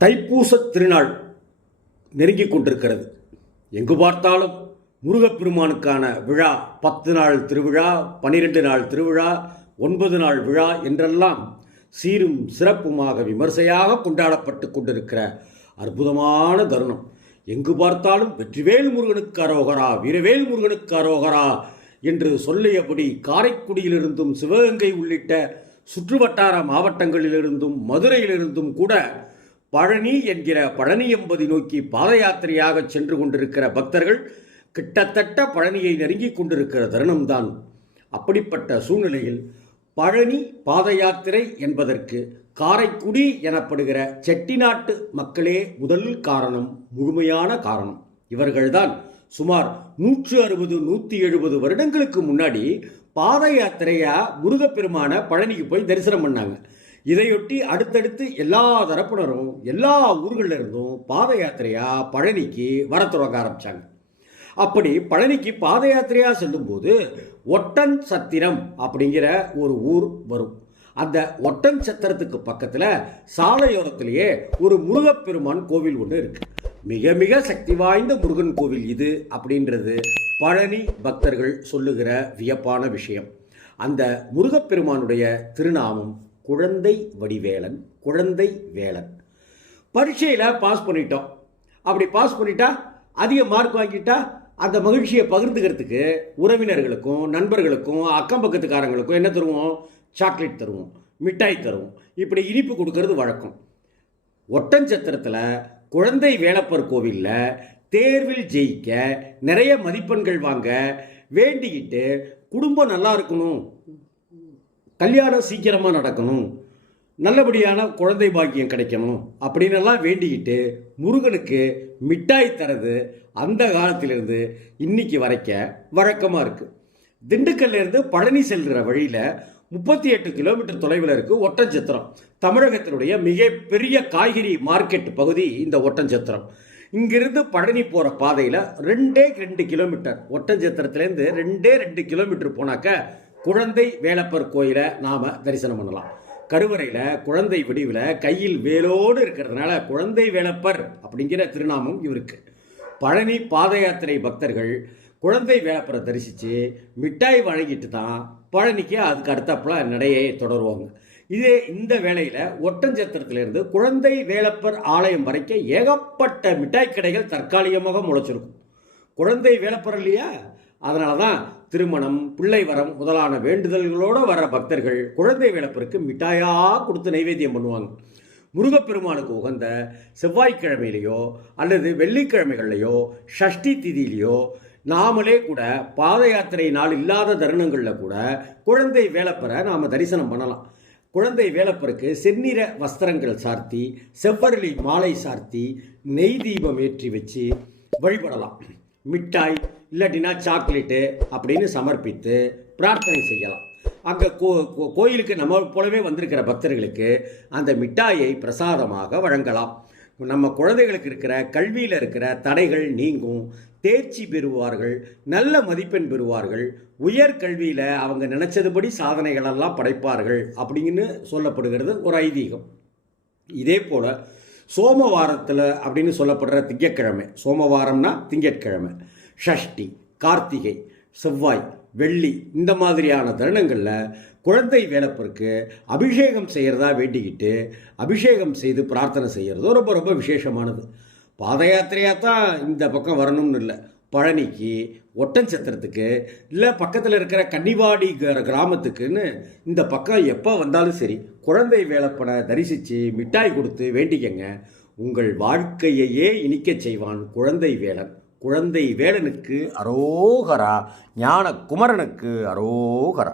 தைப்பூச திருநாள் நெருங்கிக் கொண்டிருக்கிறது. எங்கு பார்த்தாலும் முருகப்பெருமானுக்கான விழா பத்து நாள் திருவிழா பனிரெண்டு நாள் திருவிழா ஒன்பது நாள் விழா என்றெல்லாம் சீரும் சிறப்புமாக விமர்சையாக கொண்டாடப்பட்டு கொண்டிருக்கிற அற்புதமான தருணம். எங்கு பார்த்தாலும் வெற்றிவேல் முருகனுக்கு அரோகரா வீரவேல் முருகனுக்கு அரோகரா என்று சொல்லியபடி காரைக்குடியிலிருந்தும் சிவகங்கை உள்ளிட்ட சுற்றுவட்டார மாவட்டங்களிலிருந்தும் மதுரையிலிருந்தும் கூட பழனி என்கிற பழனியம்பதி நோக்கி பாத யாத்திரையாக சென்று கொண்டிருக்கிற பக்தர்கள் கிட்டத்தட்ட பழனியை நெருங்கி கொண்டிருக்கிற தருணம்தான். அப்படிப்பட்ட சூழ்நிலையில் பழனி பாத யாத்திரை என்பதற்கு காரைக்குடி எனப்படுகிற செட்டிநாட்டு மக்களே முதல் காரணம் முழுமையான காரணம். இவர்கள்தான் சுமார் நூற்று அறுபது நூற்றி எழுபது வருடங்களுக்கு முன்னாடி பாத யாத்திரையாக முருகப்பெருமான பழனிக்கு போய் தரிசனம் பண்ணாங்க. இதையொட்டி அடுத்தடுத்து எல்லா தரப்பினரும் எல்லா ஊர்களில் இருந்தும் பாத யாத்திரையா பழனிக்கு வர தொடங்க ஆரம்பித்தாங்க அப்படி பழனிக்கு பாத யாத்திரையாக செல்லும்போது ஒட்டன் சத்திரம் அப்படிங்கிற ஒரு ஊர் வரும். அந்த ஒட்டன் சத்திரத்துக்கு பக்கத்தில் சாலையோரத்திலேயே ஒரு முருகப்பெருமான் கோவில் ஒன்று இருக்கு. மிக மிக சக்தி வாய்ந்த முருகன் கோவில் இது அப்படின்றது பழனி பக்தர்கள் சொல்லுகிற வியப்பான விஷயம். அந்த முருகப்பெருமானுடைய திருநாமம் குழந்தை வடிவேலன் குழந்தை வேலன். பரீட்சையில் பாஸ் பண்ணிட்டோம். அப்படி பாஸ் பண்ணிட்டா அதிக மார்க் வாங்கிட்டா அந்த மகிழ்ச்சியை பகிர்ந்துக்கிறதுக்கு உறவினர்களுக்கும் நண்பர்களுக்கும் அக்கம் பக்கத்துக்காரங்களுக்கும் என்ன தருவோம்? சாக்லேட் தருவோம் மிட்டாய் தருவோம். இப்படி இனிப்பு கொடுக்கறது வழக்கம். ஒட்டஞ்சத்திரத்தில் குழந்தை வேலப்பர் கோவிலில் தேர்வில் ஜெயிக்க நிறைய மதிப்பெண்கள் வாங்க வேண்டிக்கிட்டு குடும்பம் நல்லா இருக்கணும். கல்யாணம் சீக்கிரமாக நடக்கணும். நல்லபடியான குழந்தை பாக்கியம் கிடைக்கணும் அப்படின்னெல்லாம் வேண்டிக்கிட்டு முருகனுக்கு மிட்டாய் தரது அந்த காலத்திலிருந்து இன்னைக்கு வரைக்க வழக்கமாக இருக்குது திண்டுக்கல்லேருந்து பழனி செல்கிற வழியில் முப்பத்தி எட்டு கிலோமீட்டர் தொலைவில் இருக்குது ஒட்டஞ்சத்திரம் தமிழகத்தினுடைய மிகப்பெரிய காய்கறி மார்க்கெட் பகுதி இந்த ஒட்டஞ்சத்திரம் இங்கிருந்து பழனி போகிற பாதையில் ரெண்டே ரெண்டு கிலோமீட்டர். ஒட்டஞ்சத்திரத்துலேருந்து ரெண்டே ரெண்டு கிலோமீட்டர் போனாக்க குழந்தை வேலப்பர் கோயிலை நாம் தரிசனம் பண்ணலாம். கருவறையில் குழந்தை வடிவில் கையில் வேலோடு இருக்கிறதுனால குழந்தை வேலப்பர் அப்படிங்கிற திருநாமம் இவருக்கு. பழனி பாத யாத்திரை பக்தர்கள் குழந்தை வேலப்பரை தரிசித்து மிட்டாய் வழங்கிட்டு தான் பழனிக்கு அதுக்கு அடுத்தாப்புல நடையை தொடருவாங்க. இதே இந்த வேளையில் ஒட்டஞ்சத்திரத்திலிருந்து குழந்தை வேலப்பர் ஆலயம் வரைக்கும் ஏகப்பட்ட மிட்டாய் கடைகள் தற்காலிகமாக முளைச்சிருக்கும். குழந்தை வேலப்பர் இல்லையா? அதனால தான் திருமணம் பிள்ளை வரம் முதலான வேண்டுதல்களோடு வர பக்தர்கள் குழந்தை விளப்பிற்கு மிட்டாயாக கொடுத்து நைவேத்தியம் பண்ணுவாங்க. முருகப்பெருமானுக்கு உகந்த செவ்வாய்க்கிழமையிலையோ அல்லது வெள்ளிக்கிழமைகள்லையோ ஷஷ்டி திதியிலையோ நாமளே கூட பாத யாத்திரை நாள் இல்லாத தருணங்களில் கூட குழந்தை வேலப்பரை நாம் தரிசனம் பண்ணலாம். குழந்தை வேலப்பருக்கு செந்நிற வஸ்திரங்கள் சார்த்தி செவ்வரளி மாலை சார்த்தி நெய் தீபம் ஏற்றி வச்சு வழிபடலாம். மிட்டாய் இல்லாட்டினா சாக்லேட்டு அப்படின்னு சமர்ப்பித்து பிரார்த்தனை செய்யலாம். அங்கே கோ கோ- கோயிலுக்கு நம்ம போலவே வந்திருக்கிற பக்தர்களுக்கு அந்த மிட்டாயை பிரசாதமாக வழங்கலாம். நம்ம குழந்தைகளுக்கு இருக்கிற கல்வியில் இருக்கிற தடைகள் நீங்கும். தேர்ச்சி பெறுவார்கள் நல்ல மதிப்பெண் பெறுவார்கள். உயர் கல்வியில் அவங்க நினச்சதுபடி சாதனைகளெல்லாம் படைப்பார்கள் அப்படின்னு சொல்லப்படுகிறது ஒரு ஐதீகம். இதே போல் சோமவாரத்தில் அப்படின்னு சொல்லப்படுற திங்கட்கிழமை. சோமவாரம்னா திங்கட்கிழமை. ஷஷ்டி கார்த்திகை செவ்வாய் வெள்ளி இந்த மாதிரியான தருணங்களில் குழந்தை வேலப்பருக்கு அபிஷேகம் செய்கிறதா வேண்டிக்கிட்டு அபிஷேகம் செய்து பிரார்த்தனை செய்கிறது ரொம்ப ரொம்ப விசேஷமானது. பாத யாத்திரையாக தான் இந்த பக்கம் வரணும்னு இல்லை. பழனிக்கு ஒட்டன்சத்திரத்துக்கு இல்லை பக்கத்தில் இருக்கிற கன்னிவாடி கிராமத்துக்குன்னு இந்த பக்கம் எப்போ வந்தாலும் சரி குழந்தை வேலப்பனை தரிசித்து மிட்டாய் கொடுத்து வேண்டிக்கங்க. உங்கள் வாழ்க்கையையே இனிக்கச் செய்வான் குழந்தை வேலன். குழந்தை வேலனுக்கு அரோகரா ஞான குமரனுக்கு அரோகரா.